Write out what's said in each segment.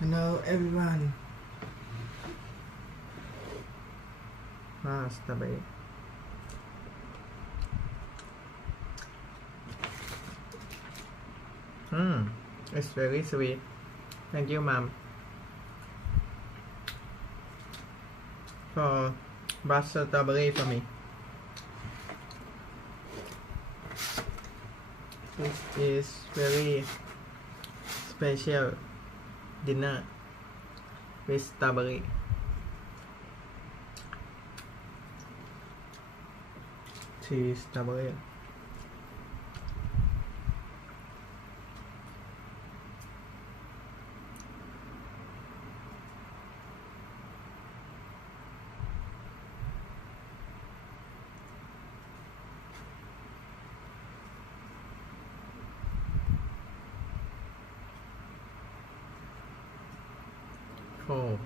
Hello everyone. Strawberry. It's very sweet. Thank you, mom, for butter strawberry for me. This is very special dinner with strawberry. Tea strawberry. Oh.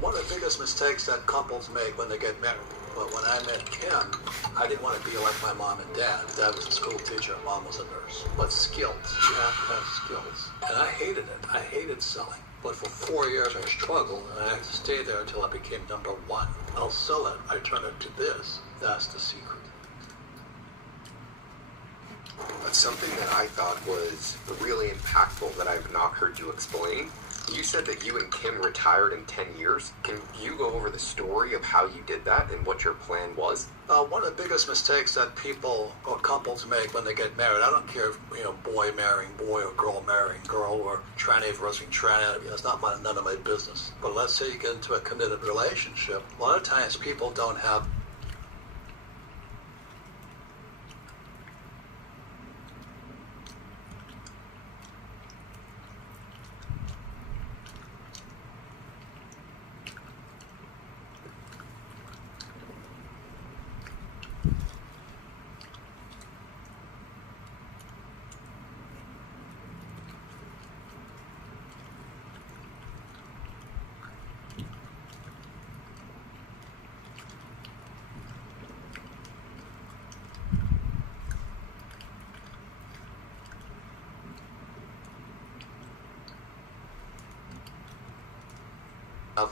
One of the biggest mistakes that couples make when they get married. But when I met Kim, I didn't want to be like my mom and dad. Dad was a school teacher, mom was a nurse. But skills, you have to have skills. And I hated it. I hated selling. But for 4 years I struggled, and I had to stay there until I became number one. I'll sell it. I turn it to this. That's the secret. But something that I thought was really impactful that I've not heard you explain. You said that you and Kim retired in 10 years. Can you go over the story of how you did that and what your plan was? One of the biggest mistakes that people or couples make when they get married, I don't care if, boy marrying boy or girl marrying girl or tranny versus tranny, that's none of my business. But let's say you get into a committed relationship, a lot of times people don't have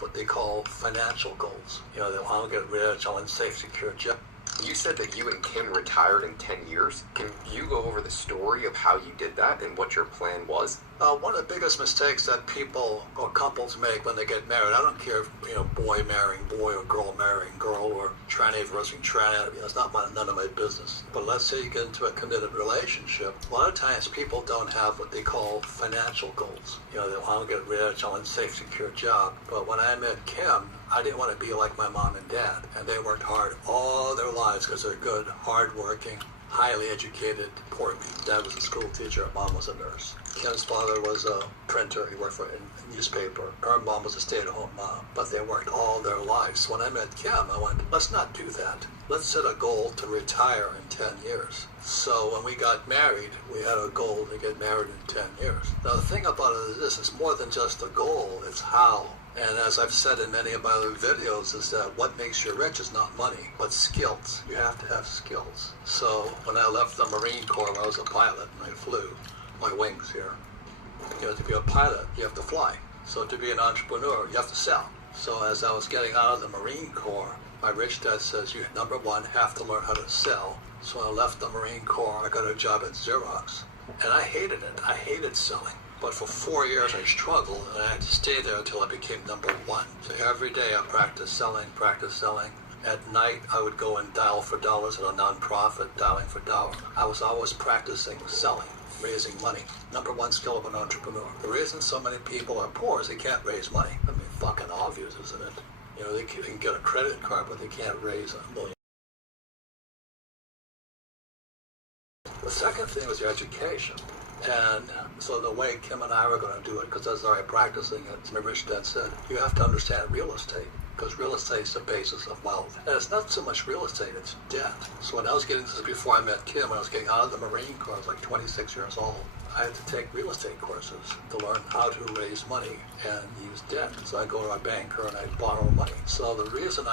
what they call financial goals. They want to get rich, I want a safe, secure job. You said that you and Kim retired in 10 years. Can you go over the story of how you did that and what your plan was? One of the biggest mistakes that people or couples make when they get married, I don't care if, boy marrying boy or girl marrying girl or tranny versus tranny, that's none of my business. But let's say you get into a committed relationship, a lot of times people don't have what they call financial goals. They want to get rich, I want a safe, secure job. But when I met Kim, I didn't want to be like my mom and dad. And they worked hard all their lives because they're good, hard-working, highly educated, poor. Dad was a school teacher, mom was a nurse. Kim's father was a printer, he worked for a newspaper. Her mom was a stay-at-home mom, but they worked all their lives. So when I met Kim, I went, let's not do that. Let's set a goal to retire in 10 years. So when we got married, we had a goal to get married in 10 years. Now the thing about it is this, it's more than just a goal, it's how. And as I've said in many of my other videos, is that what makes you rich is not money, but skills. You have to have skills. So when I left the Marine Corps, I was a pilot and I flew. My wings here. To be a pilot, you have to fly. So to be an entrepreneur, you have to sell. So as I was getting out of the Marine Corps, my rich dad says, you, number one, have to learn how to sell. So when I left the Marine Corps, I got a job at Xerox. And I hated it. I hated selling. But for 4 years I struggled, and I had to stay there until I became number one. So every day I practiced selling. At night I would go and dial for dollars at a non-profit, dialing for dollars. I was always practicing selling, raising money. Number one skill of an entrepreneur. The reason so many people are poor is they can't raise money. I mean, fucking obvious, isn't it? They can get a credit card, but they can't raise $1 million. The second thing was your education. And so the way Kim and I were going to do it, because I started practicing it, my rich dad said, you have to understand real estate, because real estate is the basis of wealth. And it's not so much real estate, it's debt. So when I was getting this before I met Kim, when I was getting out of the Marine Corps, I was like 26 years old. I had to take real estate courses to learn how to raise money and use debt. So I go to a banker and I borrow money. So the reason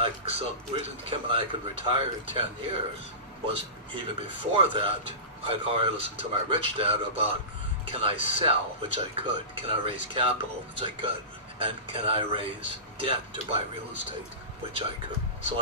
Kim and I could retire in 10 years was even before that, I'd already listened to my rich dad about, can I sell, which I could, can I raise capital, which I could, and can I raise debt to buy real estate, which I could. So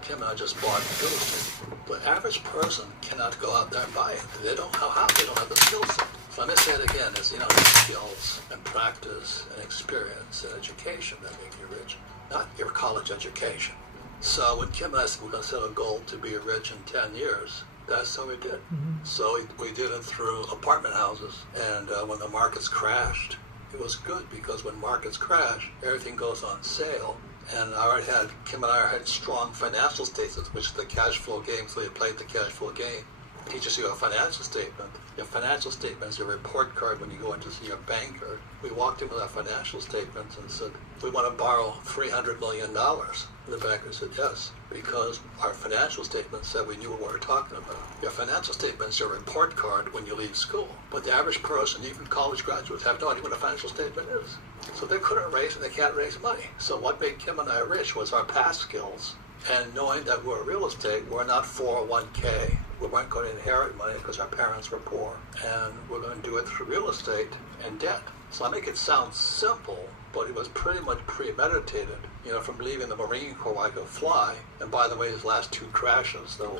Kim and I just bought real estate. The average person cannot go out there and buy it. They don't know how, they don't have the skill set. So I'm going to say it again, it's skills and practice and experience and education that make you rich, not your college education. So when Kim and I said we're going to set a goal to be rich in 10 years, that's how we did. Mm-hmm. So we did it through apartment houses. And when the markets crashed, it was good because when markets crash, everything goes on sale. And Kim and I had strong financial statements, which is the cash flow game, so we played the cash flow game. teaches you a financial statement. Your financial statement is your report card when you go in to see your banker. We walked in with our financial statements and said, we want to borrow $300 million. The banker said yes, because our financial statement said we knew what we were talking about. Your financial statement is your report card when you leave school. But the average person, even college graduates, have no idea what a financial statement is. So they couldn't raise and they can't raise money. So what made Kim and I rich was our past skills and knowing that we're real estate, we're not 401k. We weren't going to inherit money because our parents were poor. And we're going to do it through real estate and debt. So I make it sound simple, but it was pretty much premeditated. From leaving the Marine Corps, I could fly. And by the way, his last two crashes, the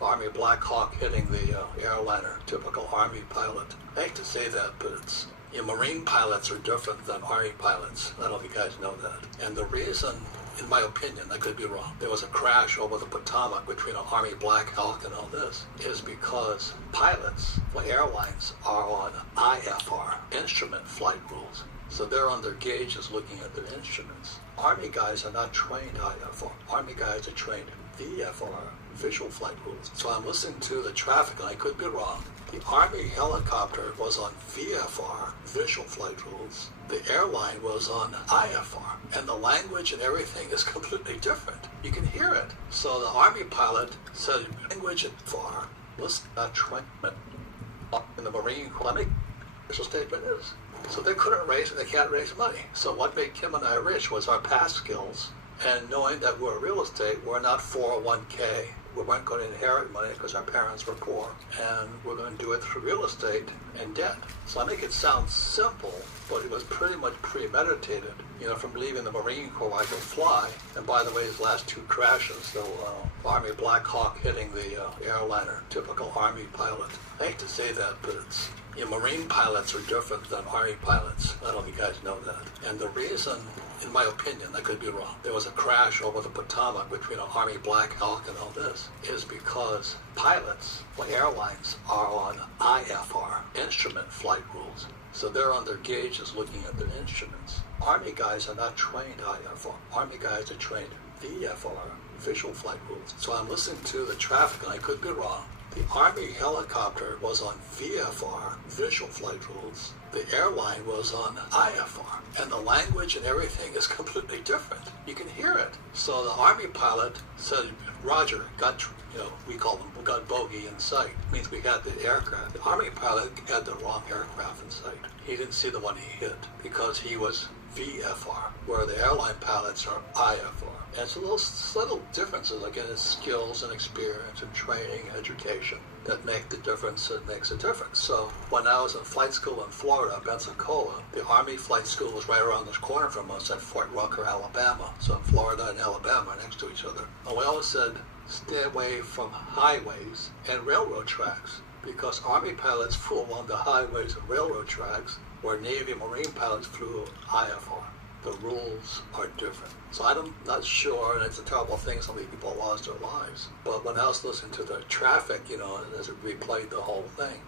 Army Black Hawk hitting the airliner, typical Army pilot. I hate to say that, but it's Marine pilots are different than Army pilots. I don't know if you guys know that. And the reason, in my opinion, I could be wrong, there was a crash over the Potomac between an Army Black Hawk and all this, is because pilots for airlines are on IFR, instrument flight rules. So they're on their gauges looking at their instruments. Army guys are not trained IFR. Army guys are trained VFR, visual flight rules. So I'm listening to the traffic, and I could be wrong. The Army helicopter was on VFR, visual flight rules. The airline was on IFR. And the language and everything is completely different. You can hear it. So the Army pilot said, language at FAR, listen, not trained in the Marine Corps. Official statement is. So they couldn't raise and they can't raise money. So what made Kim and I rich was our past skills and knowing that we're real estate, we're not 401k. We weren't going to inherit money because our parents were poor. And we're going to do it through real estate and debt. So I make it sound simple, but it was pretty much premeditated. From leaving the Marine Corps, I could fly. And by the way, his last two crashes, the Army Black Hawk hitting the airliner, typical Army pilot. I hate to say that, but it's Marine pilots are different than Army pilots. I don't know if you guys know that. And the reason, in my opinion, I could be wrong, there was a crash over the Potomac between an Army Black Hawk and all this, is because pilots for airlines are on IFR, instrument flight rules. So they're on their gauges looking at their instruments. Army guys are not trained IFR. Army guys are trained VFR, visual flight rules. So I'm listening to the traffic, and I could be wrong. The Army helicopter was on VFR, visual flight rules. The airline was on IFR. And the language and everything is completely different. You can hear it. So the Army pilot said, Roger, we call them, we got bogey in sight. It means we got the aircraft. The Army pilot had the wrong aircraft in sight. He didn't see the one he hit because he was VFR, where the airline pilots are IFR. And so those subtle differences, again, is skills and experience and training and education that make the difference. It makes a difference. So when I was in flight school in Florida, Pensacola, the Army flight school was right around this corner from us at Fort Rucker, Alabama. So Florida and Alabama are next to each other. And we always said, stay away from highways and railroad tracks, because Army pilots flew along the highways and railroad tracks, where Navy and Marine pilots flew IFR. The rules are different. So I'm not sure, and it's a terrible thing, so many people lost their lives. But when I was listening to the traffic, as it replayed the whole thing,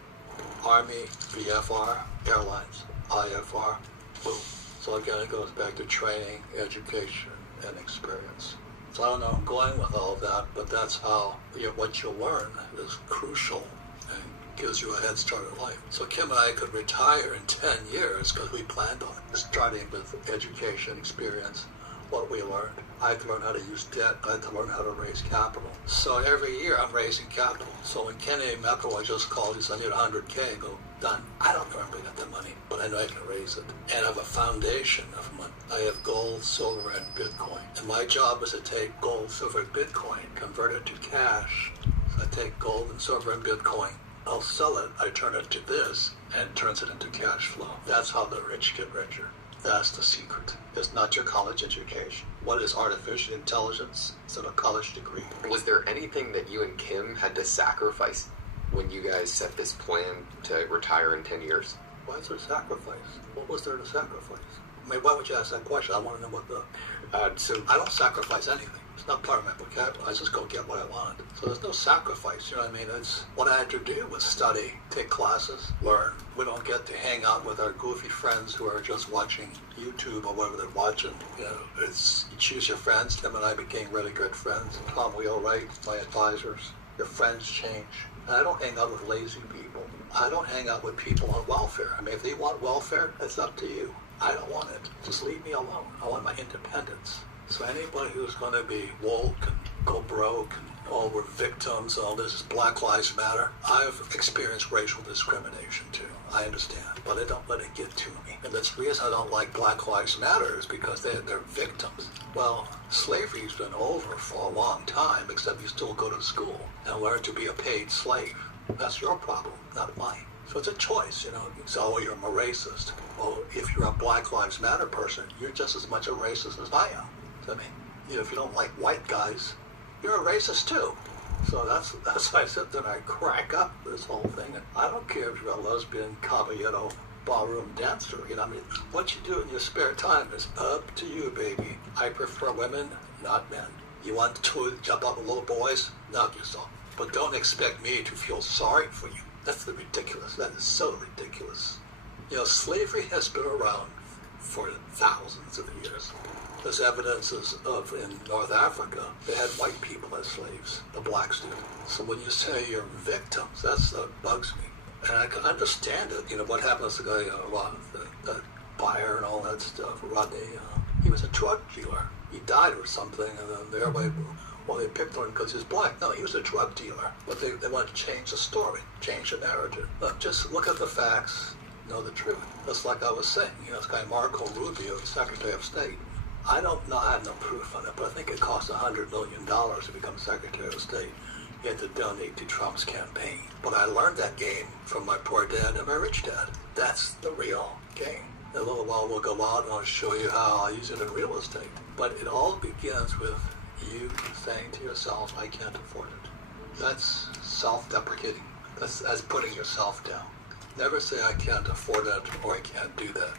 Army, VFR, airlines, IFR, boom. So again, it goes back to training, education, and experience. So I don't know where I'm going with all of that, but that's how what you learn is crucial and gives you a head start in life. So Kim and I could retire in 10 years because we planned on it, starting with education, experience, what we learned. I had to learn how to use debt. I had to learn how to raise capital. So every year I'm raising capital. So when Kenny Metro, I just called, he said, I need 100K. I go, done. I don't know where I got the money, but I know I can raise it. And I have a foundation of money. I have gold, silver, and Bitcoin. And my job is to take gold, silver, and Bitcoin, convert it to cash. So I take gold and silver and Bitcoin. I'll sell it, I turn it to this, and it turns it into cash flow. That's how the rich get richer. That's the secret. It's not your college education. What is artificial intelligence? It's a college degree. Was there anything that you and Kim had to sacrifice when you guys set this plan to retire in 10 years? Why is there sacrifice? What was there to sacrifice? Why would you ask that question? I want to know what the... I don't sacrifice anything. It's not part of my vocabulary. I just go get what I want. So there's no sacrifice, you know what I mean? It's what I had to do was study, take classes, learn. We don't get to hang out with our goofy friends who are just watching YouTube or whatever they're watching. It's you choose your friends. Tim and I became really good friends. Tom Wheelwright, my advisors. Your friends change. And I don't hang out with lazy people. I don't hang out with people on welfare. I mean, if they want welfare, it's up to you. I don't want it. Just leave me alone. I want my independence. So anybody who's going to be woke and go broke and all we're victims, all this is Black Lives Matter. I've experienced racial discrimination too. I understand, but I don't let it get to me. And that's the reason I don't like Black Lives Matter is because they're victims. Well, slavery's been over for a long time, except you still go to school and learn to be a paid slave. That's your problem, not mine. So it's a choice, you know. You say, oh, you're a racist. Well, if you're a Black Lives Matter person, you're just as much a racist as I am. I mean, you know, if you don't like white guys, you're a racist too. So that's why I sit there and I crack up this whole thing. And I don't care if you're a lesbian, caballero, ballroom dancer. You know, I mean, what you do in your spare time is up to you, baby. I prefer women, not men. You want to jump up with little boys? Knock yourself. But don't expect me to feel sorry for you. That's ridiculous. That is so ridiculous. You know, slavery has been around for thousands of years. There's evidences of, in North Africa, they had white people as slaves, the blacks did. So when you say you're victims, that bugs me. And I can understand it. You know, what happened to the guy, the buyer and all that stuff, Rodney, he was a drug dealer. He died or something, and then everybody, well, they picked on him because he's black. No, he was a drug dealer. But they wanted to change the story, change the narrative. But just look at the facts, know the truth. Just like I was saying, you know, this guy Marco Rubio, the Secretary of State, I have no proof on it, but I think it cost $100 million to become Secretary of State. He had to donate to Trump's campaign. But I learned that game from my poor dad and my rich dad. That's the real game. In a little while we'll go out and I'll show you how I use it in real estate. But it all begins with you saying to yourself, I can't afford it. That's self-deprecating. That's putting yourself down. Never say I can't afford it or I can't do that.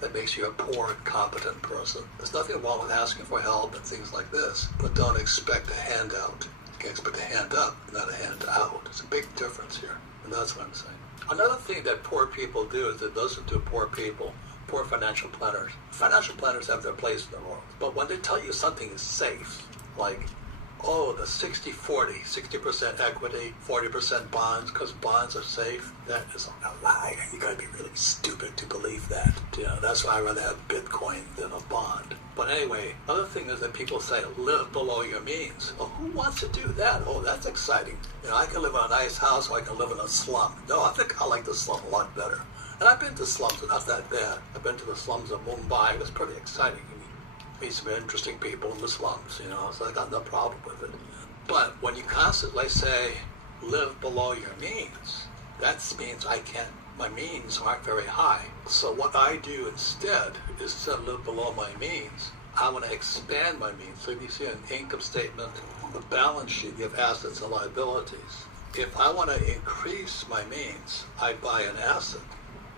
That makes you a poor, incompetent person. There's nothing wrong with asking for help and things like this, but don't expect a handout. You can expect a hand up, not a hand out. It's a big difference here, and that's what I'm saying. Another thing that poor people do is they listen to poor people, poor financial planners. Financial planners have their place in the world, but when they tell you something is safe, like, oh, the 60-40, 60% equity, 40% bonds, because bonds are safe, that is a lie. You gotta be really stupid to believe that. You know, that's why I'd rather have Bitcoin than a bond. But anyway, other thing is that people say, live below your means. Well, who wants to do that? Oh, that's exciting. You know, I can live in a nice house or I can live in a slum. No, I think I like the slum a lot better. And I've been to slums, they're not that bad. I've been to the slums of Mumbai, it was pretty exciting. Meet some interesting people in the slums, you know, so I got no problem with it. But when you constantly say, live below your means, that means my means aren't very high. So what I do instead is to live below my means. I want to expand my means. So if you see an income statement, a balance sheet, you have assets and liabilities. If I want to increase my means, I buy an asset.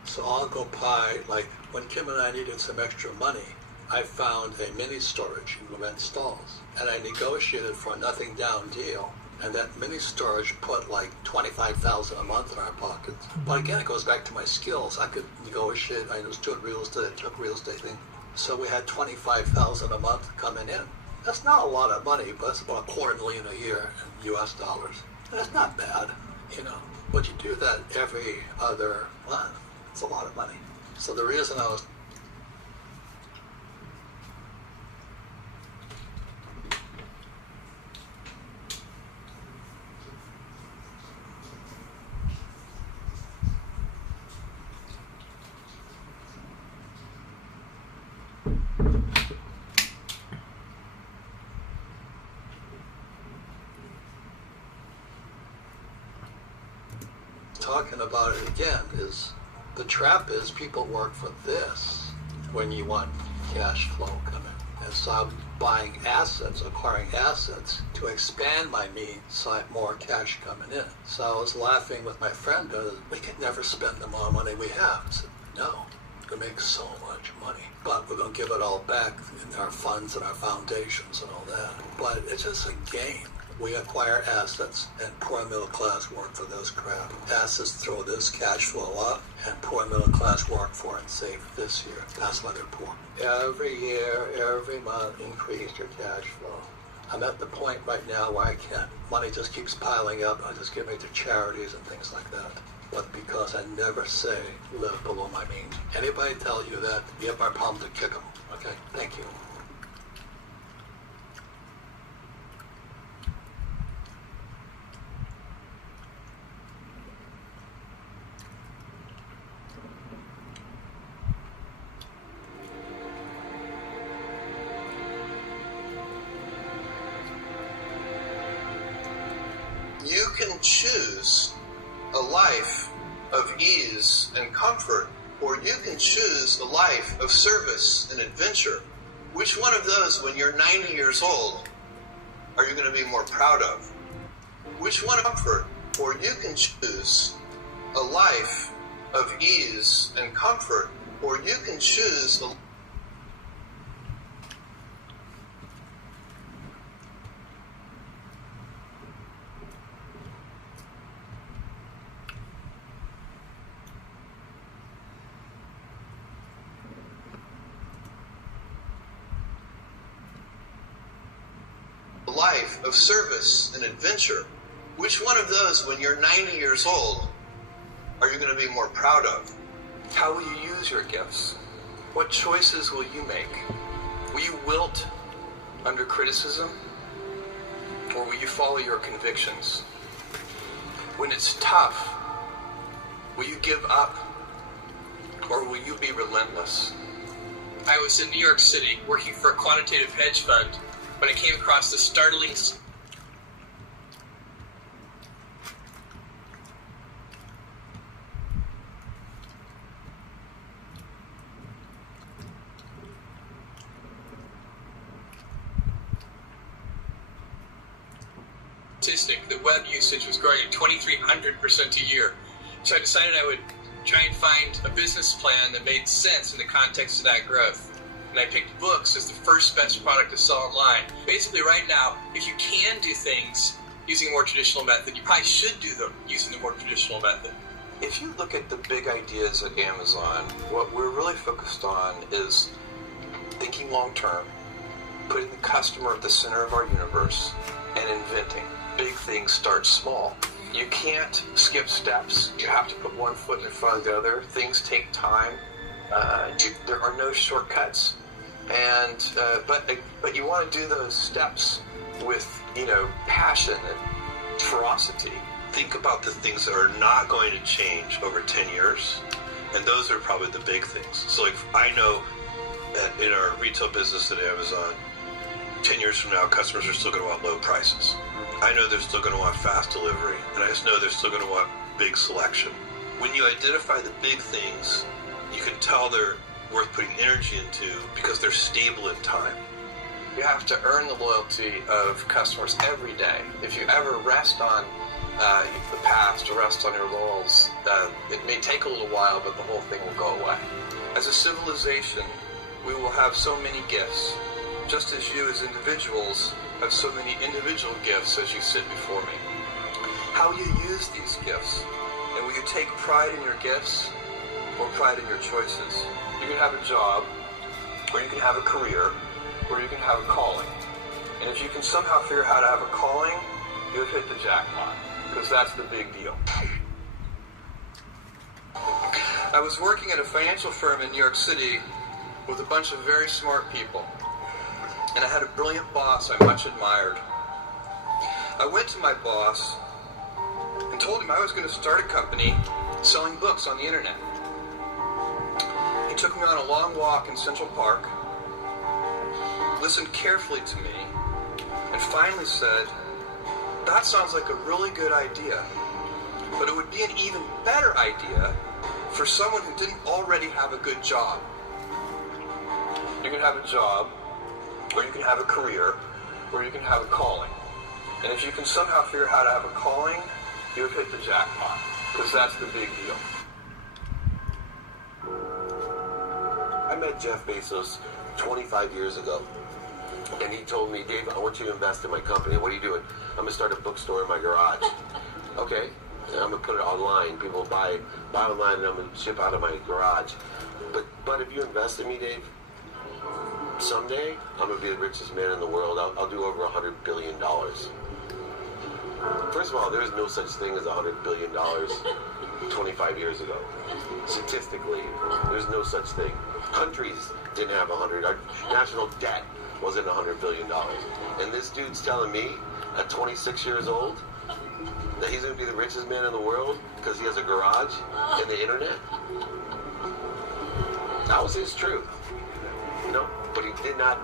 So I'll go buy, like when Kim and I needed some extra money, I found a mini storage in Lorraine Stalls, and I negotiated for a nothing down deal, and that mini storage put like $25,000 a month in our pockets. But again, it goes back to my skills. I could negotiate. I was doing real estate. I took real estate thing, so we had $25,000 a month coming in. That's not a lot of money, but it's about $250,000 a year in U.S. dollars. And that's not bad, you know. But you do that every other month. It's a lot of money. So the reason I was talking about it again is the trap is people work for this when you want cash flow coming. And so I'm buying assets, acquiring assets to expand my means so I have more cash coming in. So I was laughing with my friend, we can never spend the amount of money we have. I said, no, we make so much money, but we're going to give it all back in our funds and our foundations and all that. But it's just a game. We acquire assets, and poor middle class work for those crap. Assets throw this cash flow up, and poor middle class work for and save this year. That's why they're poor. Every year, every month, increase your cash flow. I'm at the point right now where I can't. Money just keeps piling up. I just give it to charities and things like that. But because I never say live below my means. Anybody tell you that, you have my problem to kick them. Okay? Thank you. You can choose a life of ease and comfort, or you can choose a life of service and adventure. Which one of those, when you're 90 years old, are you going to be more proud of? Which one comfort, or you can choose a life of ease and comfort, or you can choose a life of service and adventure. Which one of those, when you're 90 years old, are you going to be more proud of? How will you use your gifts? What choices will you make? Will you wilt under criticism, or will you follow your convictions? When it's tough, will you give up, or will you be relentless? I was in New York City working for a quantitative hedge fund when I came across the startling statistic that web usage was growing at 2,300% a year. So I decided I would try and find a business plan that made sense in the context of that growth. And I picked books as the first best product to sell online. Basically, right now, if you can do things using a more traditional method, you probably should do them using the more traditional method. If you look at the big ideas at Amazon, what we're really focused on is thinking long-term, putting the customer at the center of our universe, and inventing. Big things start small. You can't skip steps. You have to put one foot in front of the other. Things take time. There are no shortcuts. And but you want to do those steps with, passion and ferocity. Think about the things that are not going to change over 10 years, and those are probably the big things. So, like, I know that in our retail business at Amazon, 10 years from now, customers are still going to want low prices. I know they're still going to want fast delivery, and I just know they're still going to want big selection. When you identify the big things, you can tell they're worth putting energy into because they're stable in time. You have to earn the loyalty of customers every day. If you ever rest on the past or rest on your laurels, it may take a little while, but the whole thing will go away. As a civilization, we will have so many gifts, just as you as individuals have so many individual gifts as you sit before me. How you use these gifts, and will you take pride in your gifts or pride in your choices? You can have a job, or you can have a career, or you can have a calling. And if you can somehow figure out how to have a calling, you've hit the jackpot, because that's the big deal. I was working at a financial firm in New York City with a bunch of very smart people, and I had a brilliant boss I much admired. I went to my boss and told him I was going to start a company selling books on the internet. He took me on a long walk in Central Park, listened carefully to me, and finally said, "That sounds like a really good idea, but it would be an even better idea for someone who didn't already have a good job. You can have a job, or you can have a career, or you can have a calling. And if you can somehow figure out how to have a calling, you've hit the jackpot, because that's the big deal." I met Jeff Bezos 25 years ago, and he told me, "Dave, I want you to invest in my company. What are you doing?" "I'm going to start a bookstore in my garage." "Okay, I'm going to put it online. People buy online, and I'm going to ship out of my garage. But if you invest in me, Dave, someday I'm going to be the richest man in the world. I'll do over $100 billion. First of all, there's no such thing as $100 billion 25 years ago. Statistically, there's no such thing. Countries didn't have 100. Our national debt wasn't $100 billion. And this dude's telling me at 26 years old that he's going to be the richest man in the world because he has a garage and the internet? That was his truth. You know? But he did not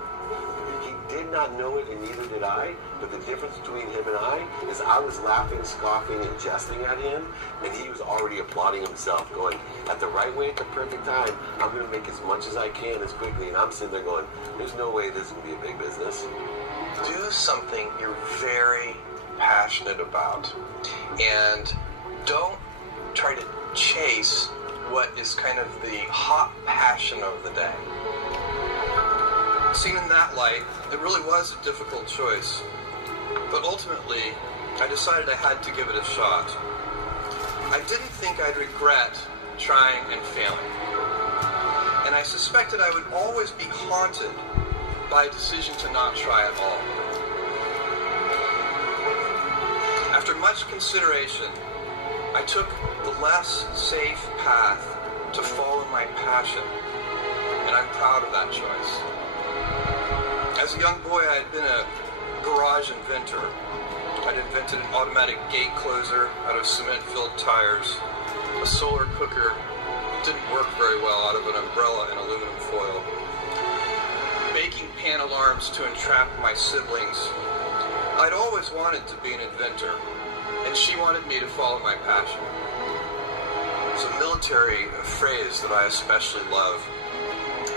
know it, and neither did I. But the difference between him and I is I was laughing, scoffing, and jesting at him, and he was already applauding himself, going, at the right way, at the perfect time, I'm going to make as much as I can as quickly. And I'm sitting there going, there's no way this is going to be a big business. Do something you're very passionate about, and don't try to chase what is kind of the hot passion of the day. Seen in that light, it really was a difficult choice, but ultimately I decided I had to give it a shot. I didn't think I'd regret trying and failing, and I suspected I would always be haunted by a decision to not try at all. After much consideration, I took the less safe path to follow my passion, and I'm proud of that choice. As a young boy, I had been a garage inventor. I'd invented an automatic gate closer out of cement-filled tires, a solar cooker that didn't work very well out of an umbrella and aluminum foil, making pan alarms to entrap my siblings. I'd always wanted to be an inventor, and she wanted me to follow my passion. There's a military phrase that I especially love,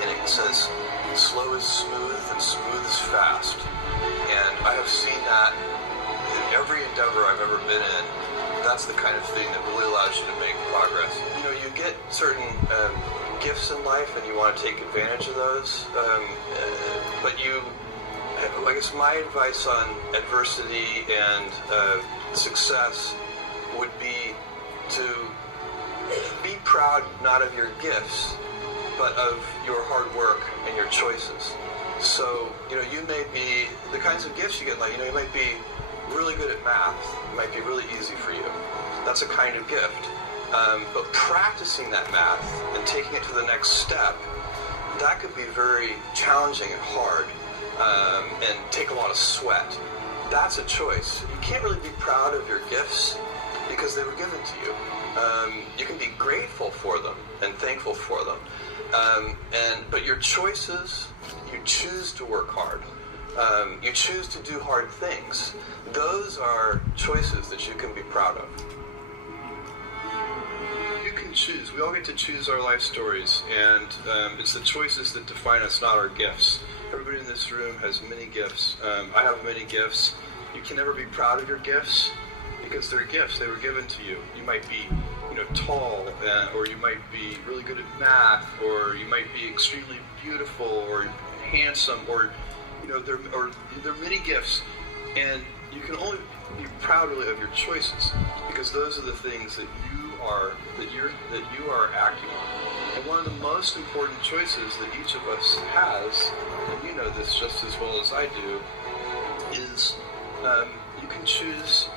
and it says, slow is smooth and smooth is fast. And I have seen that in every endeavor I've ever been in. That's the kind of thing that really allows you to make progress. You know, you get certain gifts in life and you want to take advantage of those, but I guess my advice on adversity and success would be to be proud not of your gifts, but of your hard work and your choices. So, you know, you may be, the kinds of gifts you get, like, you know, you might be really good at math. It might be really easy for you. That's a kind of gift. But practicing that math and taking it to the next step, that could be very challenging and hard, and take a lot of sweat. That's a choice. You can't really be proud of your gifts because they were given to you. You can be grateful for them and thankful for them. But your choices, you choose to work hard. You choose to do hard things. Those are choices that you can be proud of. You can choose. We all get to choose our life stories, and it's the choices that define us, not our gifts. Everybody in this room has many gifts. I have many gifts. You can never be proud of your gifts because they're gifts. They were given to you. You might be, you know, tall, or you might be really good at math, or you might be extremely beautiful, or handsome, or, you know, there are many gifts, and you can only be proud really of your choices because those are the things that you are acting on. And one of the most important choices that each of us has, and you know this just as well as I do, is you can choose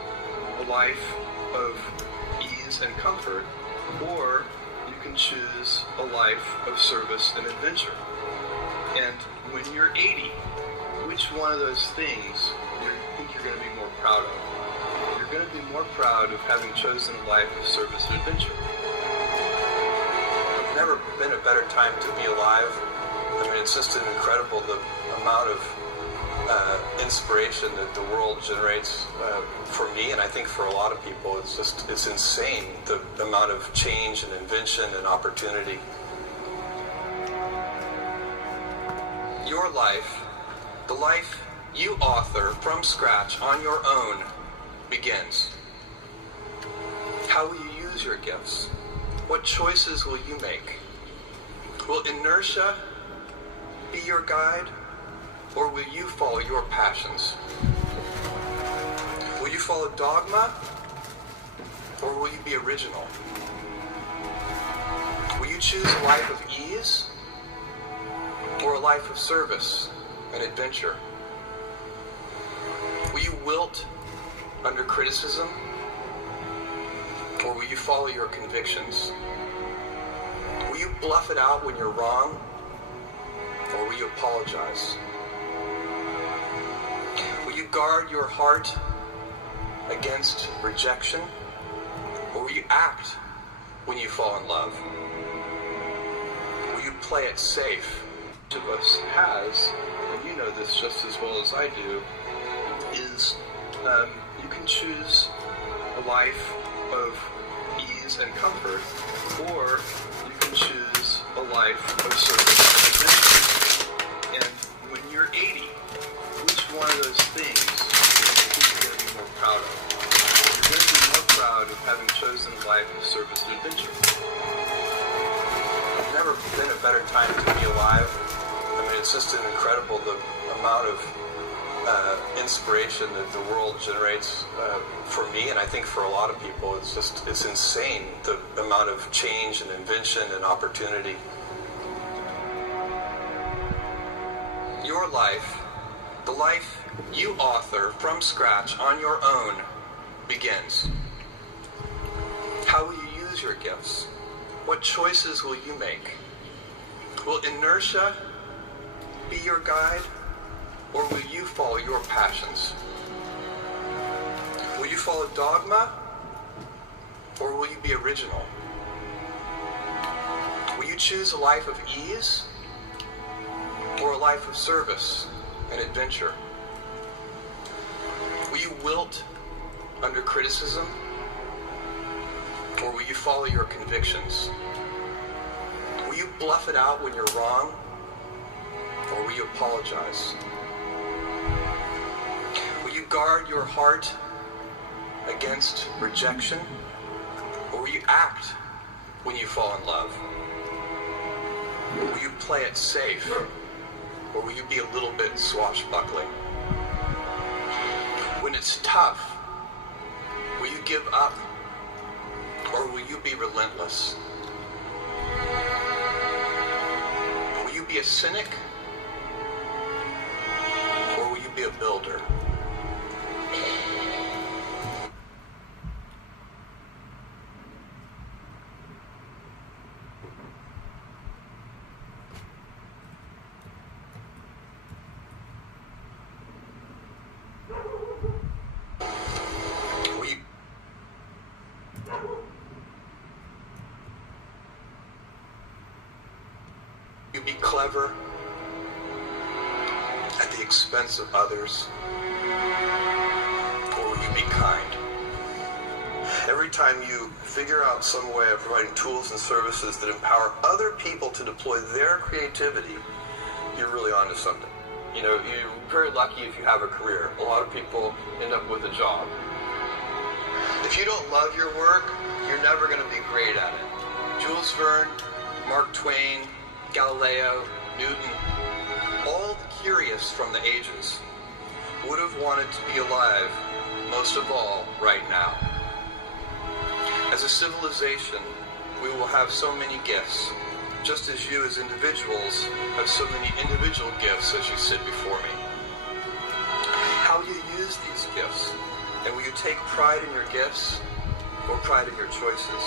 a life of ease and comfort, or you can choose a life of service and adventure. And when you're 80, which one of those things do you think you're going to be more proud of? You're going to be more proud of having chosen a life of service and adventure. There's never been a better time to be alive. I mean, it's just incredible the amount of inspiration that the world generates for me, and I think for a lot of people. It's insane, the amount of change and invention and opportunity. Your life, the life you author from scratch on your own, begins. How will you use your gifts? What choices will you make? Will inertia be your guide, or will you follow your passions? Will you follow dogma, or will you be original? Will you choose a life of ease, or a life of service and adventure? Will you wilt under criticism, or will you follow your convictions? Will you bluff it out when you're wrong, or will you apologize? Will you guard your heart against rejection, or will you act when you fall in love? Will you play it safe? Each of us has, and you know this just as well as I do, is you can choose a life of ease and comfort, or you can choose a life of service and adventure. And when you're 80, which one of those things are you going to be more proud of? You're going to be more proud of having chosen a life of service and adventure. There's never been a better time to be alive. I mean, it's just incredible the amount of inspiration that the world generates for me, and I think for a lot of people. It's insane, the amount of change and invention and opportunity. Your life, the life you author from scratch on your own, begins. How will you use your gifts? What choices will you make? Will inertia be your guide, or will you follow your passions? Will you follow dogma, or will you be original? Will you choose a life of ease, or a life of service and adventure? Will you wilt under criticism, or will you follow your convictions? Will you bluff it out when you're wrong, or will you apologize? Will you guard your heart against rejection, or will you act when you fall in love? Will you play it safe, or will you be a little bit swashbuckling? When it's tough, will you give up, or will you be relentless? Will you be a cynic, or will you be a builder? You be clever at the expense of others, or will you be kind? Every time you figure out some way of providing tools and services that empower other people to deploy their creativity, you're really onto something. You know, you're very lucky if you have a career. A lot of people end up with a job. If you don't love your work, you're never going to be great at it. Jules Verne, Mark Twain, Galileo, Newton, all the curious from the ages would have wanted to be alive, most of all, right now. As a civilization, we will have so many gifts, just as you as individuals have so many individual gifts as you sit before me. How will you use these gifts? And will you take pride in your gifts or pride in your choices?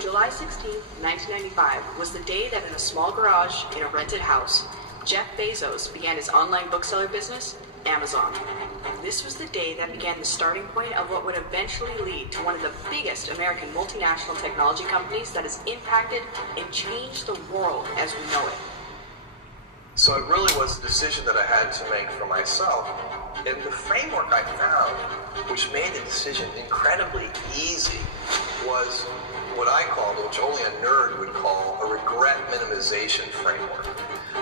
July 16, 1995 was the day that in a small garage in a rented house, Jeff Bezos began his online bookseller business, Amazon. This was the day that began the starting point of what would eventually lead to one of the biggest American multinational technology companies that has impacted and changed the world as we know it. So it really was a decision that I had to make for myself. And the framework I found, which made the decision incredibly easy, was what I called, which only a nerd would call, a regret minimization framework.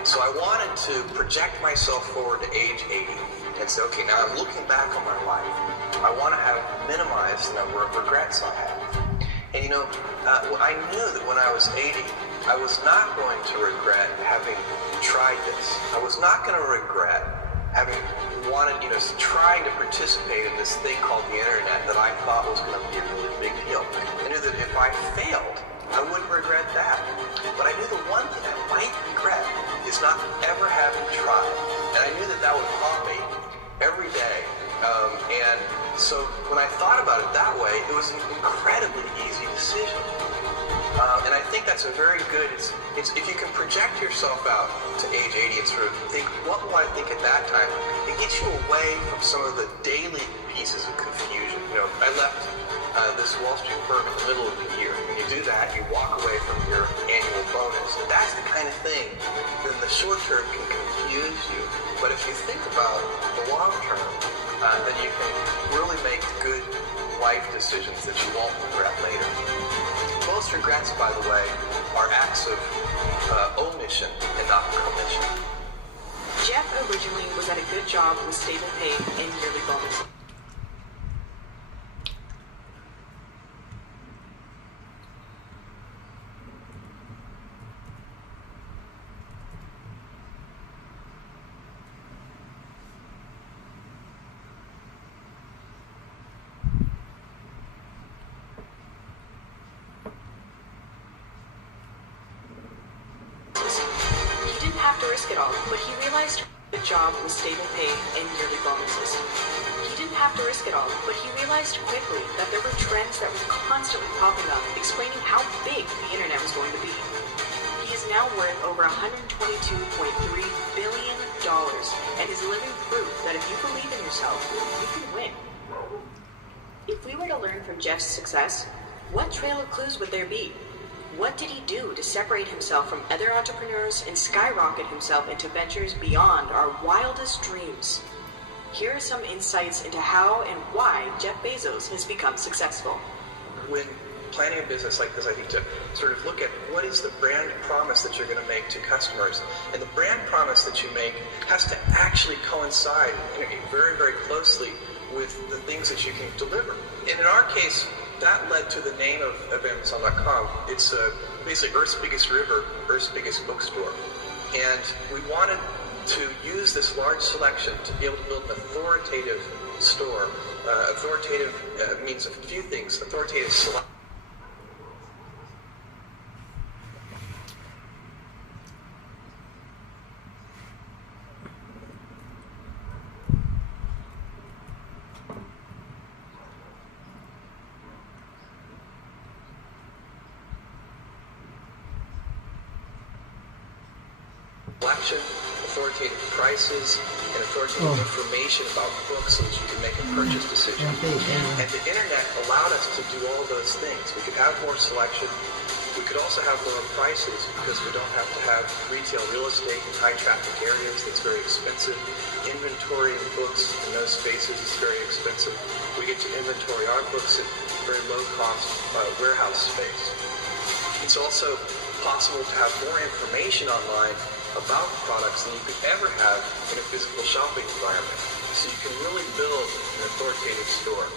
So I wanted to project myself forward to age 80 and say, okay, now I'm looking back on my life. I want to have minimized the number of regrets I have. And you know, I knew that when I was 80, I was not going to regret having tried this. I was not going to regret having wanted, trying to participate in this thing called the internet that I thought was going to be a really big deal. I knew that if I failed, I wouldn't regret that. But I knew the one thing I think that's a very good, it's if you can project yourself out to age 80 and sort of think, what will I think at that time? It gets you away from some of the daily pieces of confusion. You know, I left this Wall Street firm in the middle of the year. When you do that, you walk away from your annual bonus. And that's the kind of thing that in the short term can confuse you. But if you think about the long term, then you can really make good life decisions that you won't regret later. Most regrets, by the way, are acts of omission and not commission. Jeff originally was at a good job with stable pay and yearly bonuses. Risk it all, but he realized the job with stable pay and yearly bonuses. He didn't have to risk it all, but he realized quickly that there were trends that were constantly popping up, explaining how big the internet was going to be. He is now worth over $122.3 billion and is living proof that if you believe in yourself, you can win. If we were to learn from Jeff's success, what trail of clues would there be? What did he do to separate himself from other entrepreneurs and skyrocket himself into ventures beyond our wildest dreams? Here are some insights into how and why Jeff Bezos has become successful. When planning a business like this, I think to sort of look at what is the brand promise that you're going to make to customers. And the brand promise that you make has to actually coincide very, very closely with the things that you can deliver. And in our case, that led to the name of Amazon.com. It's basically Earth's biggest river, Earth's biggest bookstore. And we wanted to use this large selection to be able to build an authoritative store. Authoritative means a few things. Authoritative selection. Authoritative prices, and authoritative information about books so that you can make a purchase decision. And the internet allowed us to do all those things. We could have more selection. We could also have lower prices because we don't have to have retail real estate in high traffic areas. That's very expensive. Inventory of books in those spaces is very expensive. We get to inventory our books in very low cost warehouse space. It's also possible to have more information online about products than you could ever have in a physical shopping environment. So you can really build an authoritative store.